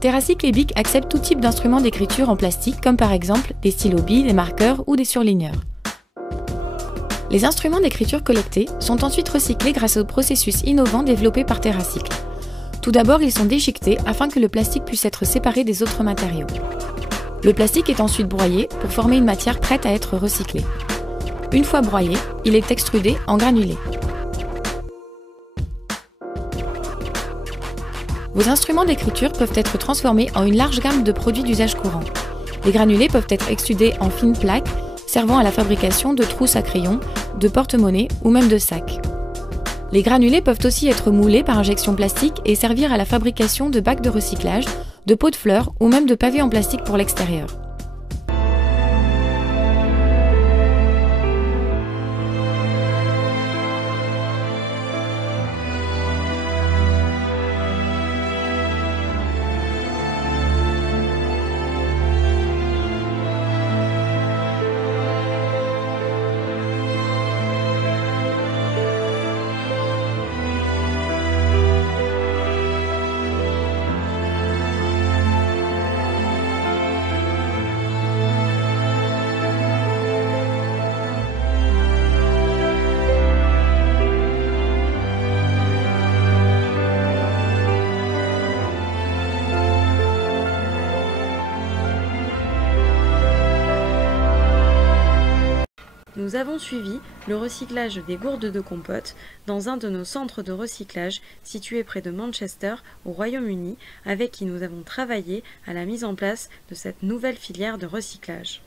TerraCycle et Bic acceptent tout type d'instruments d'écriture en plastique, comme par exemple des stylos billes, des marqueurs ou des surligneurs. Les instruments d'écriture collectés sont ensuite recyclés grâce au processus innovant développé par TerraCycle. Tout d'abord, ils sont déchiquetés afin que le plastique puisse être séparé des autres matériaux. Le plastique est ensuite broyé pour former une matière prête à être recyclée. Une fois broyé, il est extrudé en granulés. Vos instruments d'écriture peuvent être transformés en une large gamme de produits d'usage courant. Les granulés peuvent être extrudés en fines plaques, servant à la fabrication de trousses à crayons, de porte-monnaie ou même de sacs. Les granulés peuvent aussi être moulés par injection plastique et servir à la fabrication de bacs de recyclage, de pots de fleurs ou même de pavés en plastique pour l'extérieur. Nous avons suivi le recyclage des gourdes de compote dans un de nos centres de recyclage situés près de Manchester, au Royaume-Uni, avec qui nous avons travaillé à la mise en place de cette nouvelle filière de recyclage.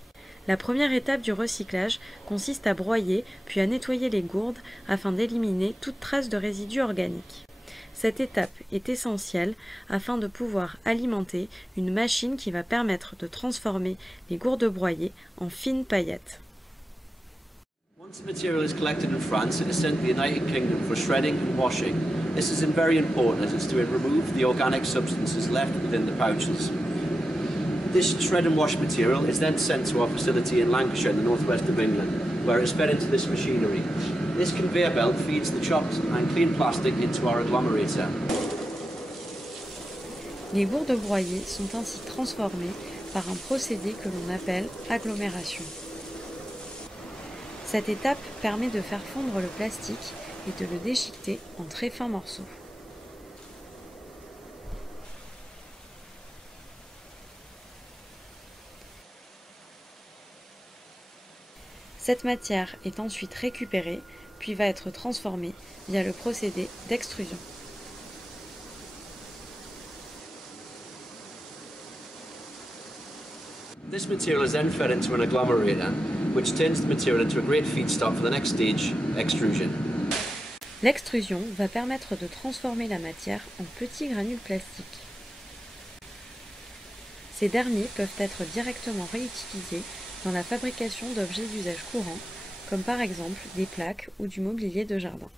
La première étape du recyclage consiste à broyer puis à nettoyer les gourdes afin d'éliminer toute trace de résidus organiques. Cette étape est essentielle afin de pouvoir alimenter une machine qui va permettre de transformer les gourdes broyées en fines paillettes. Once the material is collected in France, it is sent to the United Kingdom for shredding and washing. This is very important as it's to remove the organic substances left within the pouches. This shred and wash material is then sent to our facility in Lancashire, in the northwest of England, where it's fed into this machinery. This conveyor belt feeds the chopped and clean plastic into our agglomerator. Les gourdes broyées sont ainsi transformées par un procédé que l'on appelle agglomération. Cette étape permet de faire fondre le plastique et de le déchiqueter en très fins morceaux. Cette matière est ensuite récupérée, puis va être transformée via le procédé d'extrusion. This material is then fed into an agglomerator, which turns the material into a great feedstock for the next stage, extrusion. L'extrusion va permettre de transformer la matière en petits granules plastiques. Ces derniers peuvent être directement réutilisés dans la fabrication d'objets d'usage courant, comme par exemple des plaques ou du mobilier de jardin.